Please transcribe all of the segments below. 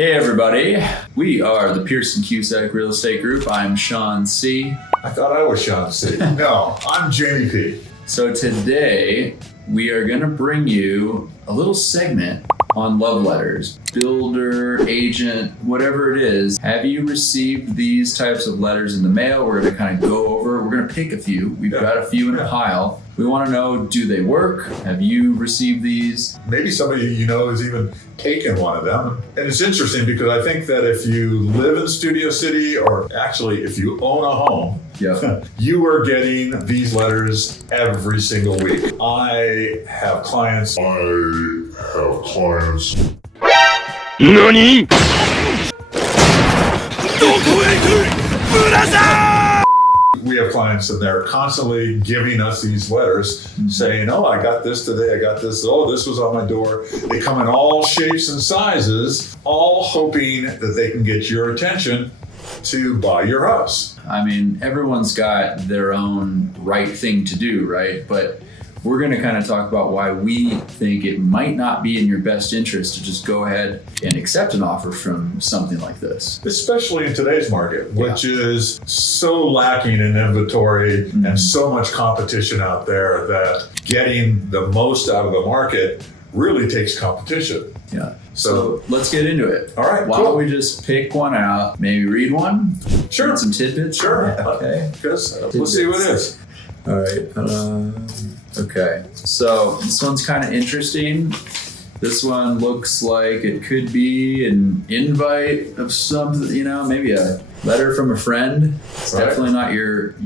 Hey everybody, we are the Pearson Cusack Real Estate Group. I'm Shawn C. I thought I was Shawn C. No, I'm Jamie P. So today we are going to bring you a little segment on love letters. Builder, agent, whatever it is. Have you received these types of letters in the mail? We're going to kind of go over, we're going to pick a few. We've got a few in a pile. We want to know, do they work? Have you received these? Maybe somebody you know has even taken one of them. And it's interesting because I think that if you live in Studio City, or actually if you own a home, you are getting these letters every single week. I have clients. NANI?! We have clients and they're constantly giving us these letters saying, oh, I got this today, I got this, oh, this was on my door. They come in all shapes and sizes, all hoping that they can get your attention to buy your house. I mean, everyone's got their own right thing to do, right? But we're going to kind of talk about why we think it might not be in your best interest to just go ahead and accept an offer from something like this. Especially in today's market, which is so lacking in inventory and so much competition out there that getting the most out of the market really takes competition. Yeah. So let's get into it. All right. Why don't we just pick one out, maybe read one? Sure. Read some tidbits? Sure. Okay. Let's see what it is. All right. Okay. So this one's kind of interesting. This one looks like it could be an invite of some, maybe a letter from a friend. It's definitely not your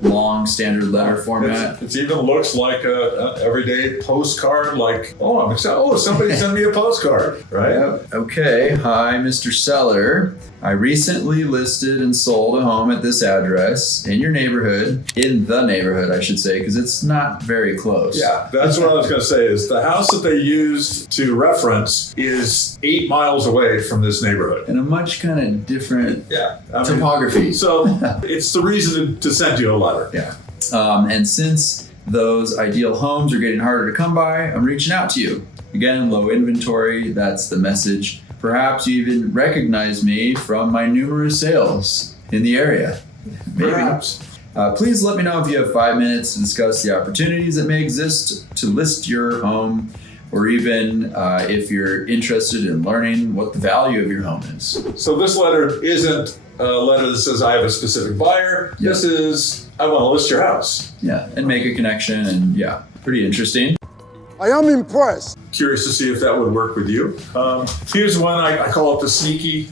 long standard letter format. It even looks like a everyday postcard. Like, oh, I'm excited. Oh, somebody sent me a postcard, right? Yep. Okay. Hi, Mr. Seller. I recently listed and sold a home at this address in your neighborhood, in the neighborhood, I should say, because it's not very close. Yeah, that's what I was going to say. Is the house that they used to reference is 8 miles away from this neighborhood, in a much kind of different topography. So it's the reason to send you a letter. Yeah. And since those ideal homes are getting harder to come by, I'm reaching out to you. Again, low inventory, that's the message. Perhaps you even recognize me from my numerous sales in the area. Maybe. Perhaps. Please let me know if you have 5 minutes to discuss the opportunities that may exist to list your home, or even if you're interested in learning what the value of your home is. So this letter isn't a letter that says I have a specific buyer. Yep. This is, I want to list your house. Yeah, and make a connection, and pretty interesting. I am impressed. Curious to see if that would work with you. Here's one I call it the sneaky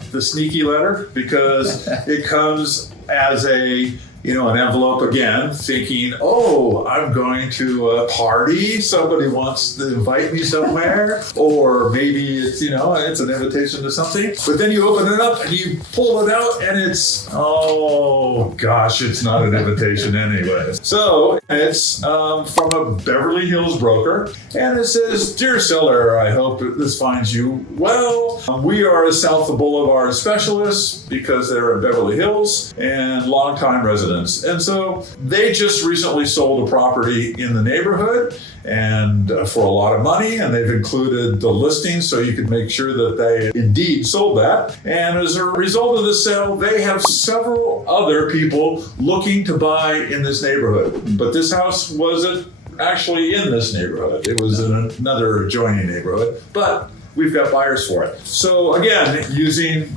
letter, because it comes as an envelope again, thinking, oh, I'm going to a party. Somebody wants to invite me somewhere, or maybe it's it's an invitation to something. But then you open it up and you pull it out, and it's it's not an invitation anyway. So it's from a Beverly Hills broker, and it says, "Dear seller, I hope this finds you well. We are a South Boulevard specialist," because they're in Beverly Hills, and longtime residents. And so they just recently sold a property in the neighborhood, and for a lot of money, and they've included the listing so you can make sure that they indeed sold that. And as a result of the sale, they have several other people looking to buy in this neighborhood. But this house wasn't actually in this neighborhood. It was in another adjoining neighborhood. But we've got buyers for it. So again, use it,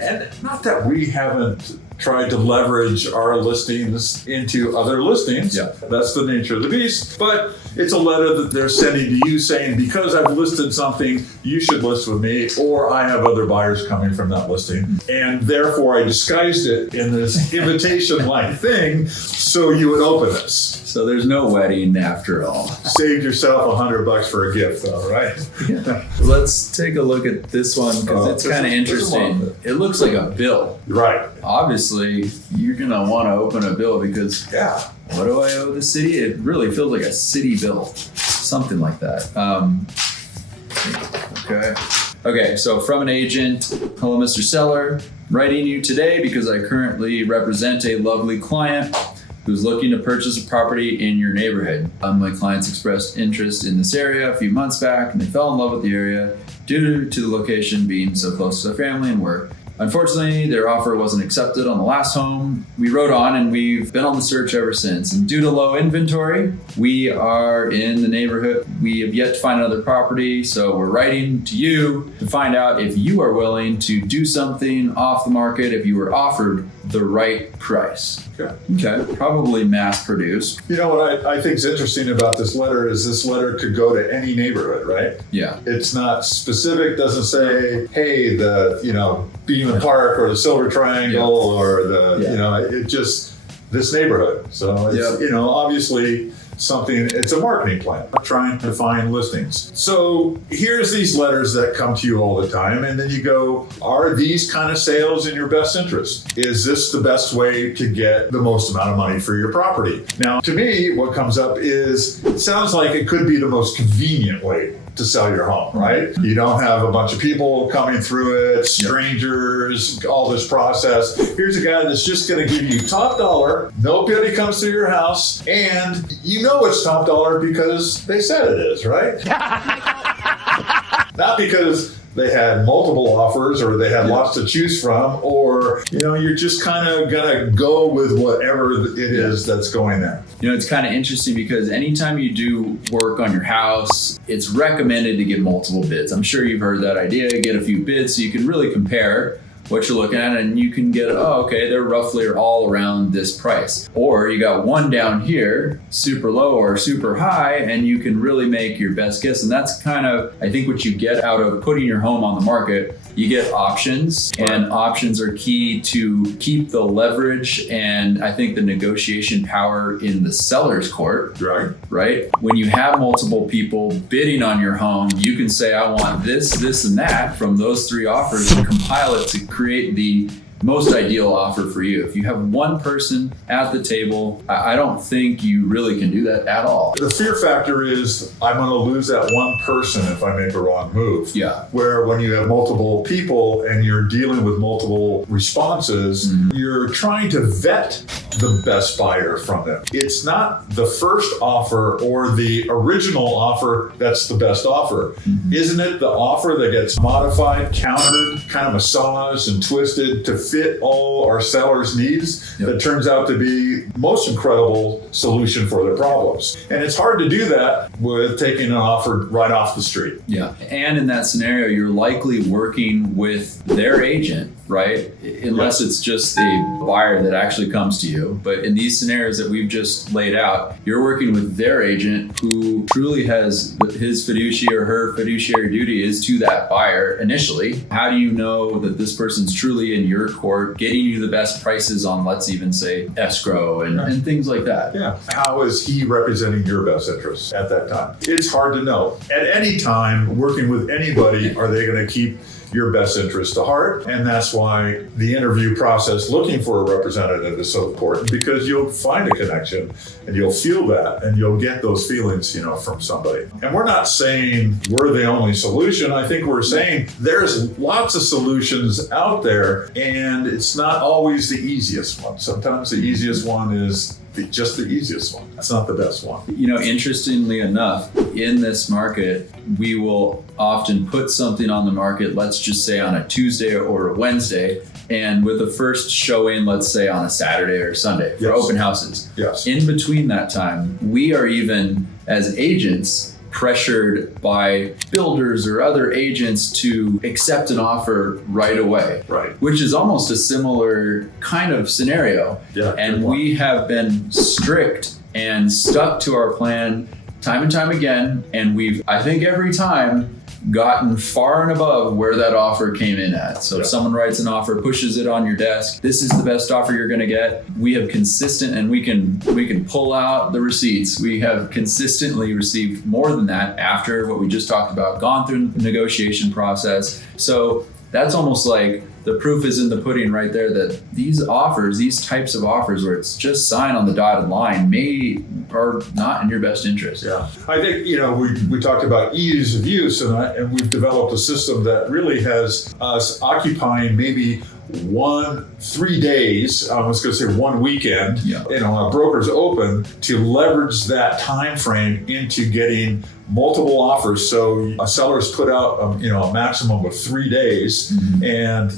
and not that we haven't tried to leverage our listings into other listings. Yeah. That's the nature of the beast. But it's a letter that they're sending to you saying, because I've listed something, you should list with me, or I have other buyers coming from that listing. And therefore I disguised it in this invitation-like thing so you would open this. So there's no wedding after all. Saved yourself $100 for a gift, though, right? Yeah. Let's take a look at this one, because it's kind of interesting. It looks like a bill. Right. Obviously, you're going to want to open a bill because, what do I owe the city? It really feels like a city bill, something like that. Okay, so from an agent, hello, Mr. Seller. Writing you today because I currently represent a lovely client who's looking to purchase a property in your neighborhood. My clients expressed interest in this area a few months back, and they fell in love with the area due to the location being so close to their family and work. Unfortunately, their offer wasn't accepted on the last home. We wrote on and we've been on the search ever since. And due to low inventory, we are in the neighborhood. We have yet to find another property. So we're writing to you to find out if you are willing to do something off the market if you were offered the right price. Okay. Probably mass produced. You know what I think is interesting about this letter is this letter could go to any neighborhood, right? Yeah. It's not specific, doesn't say, hey, the, Beaman Park or the Silver Triangle or it just, this neighborhood. So it's, obviously it's a marketing plan, trying to find listings. So here's these letters that come to you all the time. And then you go, are these kind of sales in your best interest? Is this the best way to get the most amount of money for your property? Now, to me, what comes up is, it sounds like it could be the most convenient way to sell your home, right? You don't have a bunch of people coming through it, strangers, all this process. Here's a guy that's just going to give you top dollar. Nobody comes to your house, and it's top dollar because they said it is, right? Not because they had multiple offers or they had lots to choose from, or, you're just kind of going to go with whatever it is that's going there. It's kind of interesting because anytime you do work on your house, it's recommended to get multiple bids. I'm sure you've heard that idea, get a few bids so you can really compare what you're looking at and you can get, they're roughly all around this price. Or you got one down here, super low or super high, and you can really make your best guess. And that's kind of, I think, what you get out of putting your home on the market. You get options, and options are key to keep the leverage and I think the negotiation power in the seller's court. Right? When you have multiple people bidding on your home, you can say, I want this, this, and that from those three offers and compile it to create the most ideal offer for you. If you have one person at the table, I don't think you really can do that at all. The fear factor is I'm going to lose that one person if I make a wrong move. Yeah. Where when you have multiple people and you're dealing with multiple responses, you're trying to vet the best buyer from them. It's not the first offer or the original offer that's the best offer. Isn't it the offer that gets modified, countered, kind of massaged and twisted to fit all our sellers' needs that turns out to be the most incredible solution for their problems? And it's hard to do that with taking an offer right off the street. Yeah. And in that scenario, you're likely working with their agent, right? Unless it's just the buyer that actually comes to you. But in these scenarios that we've just laid out, you're working with their agent who truly has his fiduciary or her fiduciary duty is to that buyer initially. How do you know that this person's truly in your court getting you the best prices on, let's even say, escrow and things like that? Yeah. How is he representing your best interests at that time? It's hard to know. At any time, working with anybody, are they going to keep your best interest to heart? And that's why the interview process looking for a representative is so important, because you'll find a connection and you'll feel that and you'll get those feelings, from somebody. And we're not saying we're the only solution. I think we're saying there's lots of solutions out there and it's not always the easiest one. Sometimes the easiest one is just the easiest one. That's not the best one. Interestingly enough, in this market, we will often put something on the market, let's just say on a Tuesday or a Wednesday, and with the first showing, let's say on a Saturday or Sunday for open houses. Yes. In between that time, we are even, as agents, pressured by builders or other agents to accept an offer right away. Right. Which is almost a similar kind of scenario. Yeah. And we have been strict and stuck to our plan time and time again. And we've, I think every time, gotten far and above where that offer came in at. So if someone writes an offer, pushes it on your desk, this is the best offer you're going to get. We have consistent, and we can pull out the receipts. We have consistently received more than that after what we just talked about, gone through the negotiation process. So that's almost like the proof is in the pudding right there that these offers, these types of offers where it's just sign on the dotted line are not in your best interest. Yeah. I think, we talked about ease of use and we've developed a system that really has us occupying maybe 3 days, I was going to say 1 weekend, a broker's open to leverage that time frame into getting multiple offers. So a seller's put out, a maximum of 3 days. And,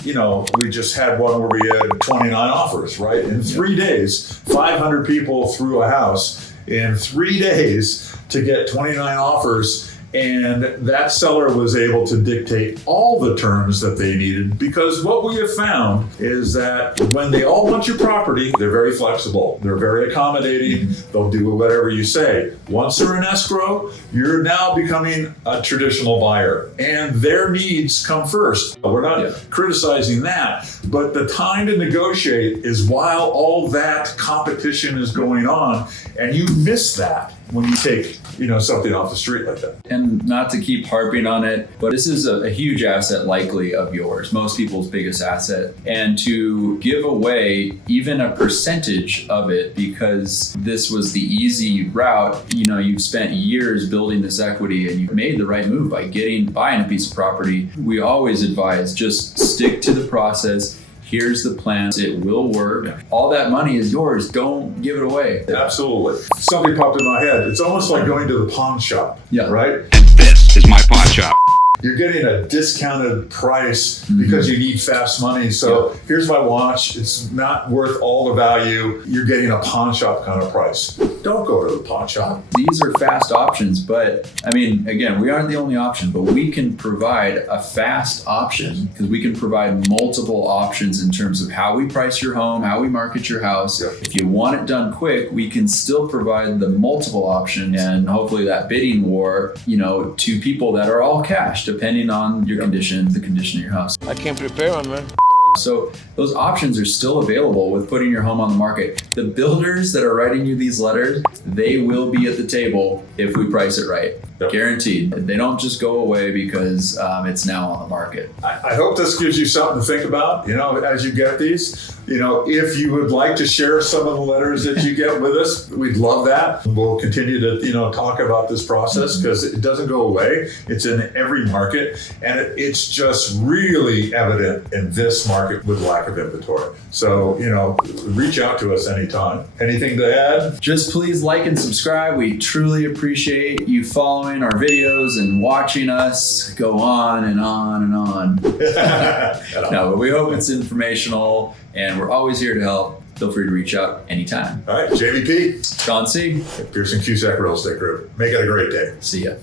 we just had one where we had 29 offers, right? In 3 days, 500 people threw a house in 3 days to get 29 offers. And that seller was able to dictate all the terms that they needed, because what we have found is that when they all want your property, they're very flexible. They're very accommodating. They'll do whatever you say. Once they're in escrow, you're now becoming a traditional buyer, and their needs come first. We're not criticizing that, but the time to negotiate is while all that competition is going on, and you miss that when you take something off the street like that. And not to keep harping on it, but this is a huge asset likely of yours, most people's biggest asset. And to give away even a percentage of it, because this was the easy route, you've spent years building this equity and you've made the right move by buying a piece of property. We always advise, just stick to the process. Here's the plan. It will work. All that money is yours. Don't give it away. Absolutely. Something popped in my head. It's almost like going to the pawn shop, right? This is my pawn shop. You're getting a discounted price because you need fast money. So here's my watch. It's not worth all the value. You're getting a pawn shop kind of price. Don't go to the pawn shop. These are fast options, but again, we aren't the only option, but we can provide a fast option because we can provide multiple options in terms of how we price your home, how we market your house. If you want it done quick, we can still provide the multiple options and hopefully that bidding war, to people that are all cash, depending on your condition, the condition of your house. I came prepared, man. So those options are still available with putting your home on the market. The builders that are writing you these letters, they will be at the table if we price it right. Guaranteed. They don't just go away because it's now on the market. I hope this gives you something to think about, as you get these. If you would like to share some of the letters that you get with us, we'd love that. We'll continue to, talk about this process because it doesn't go away. It's in every market, and it's just really evident in this market with lack of inventory. So, reach out to us anytime. Anything to add? Just please like and subscribe. We truly appreciate you following our videos and watching us go on and on and on. No, but we hope it's informational, and we're always here to help. Feel free to reach out anytime. All right, JVP. Shawn C. Pearson Cusack Real Estate Group. Make it a great day. See ya.